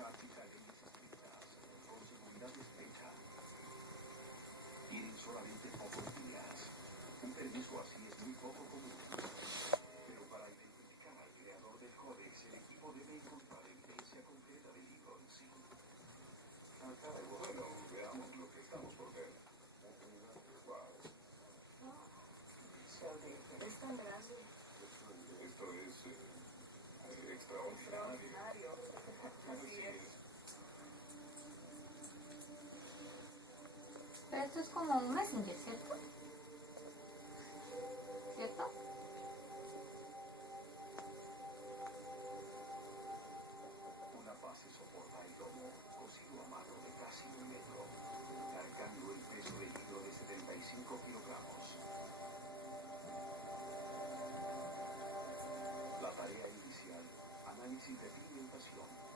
capitales estrictas, con seguridad estrecha. Tienen solamente pocos días. Un permiso así es muy poco común. Pero para identificar al creador del códex, el equipo debe encontrar evidencia concreta del libro en sí. Bueno, veamos lo que estamos por ver. Wow. Es tan grande. Esto es extraordinario. Así es. Pero esto es como un Messenger, ¿cierto? ¿Cierto? Una base soporta el lomo, cosido a mano de casi 1 metro, cargando el peso del libro de 75 kilogramos. La tarea inicial, análisis de pigmentación.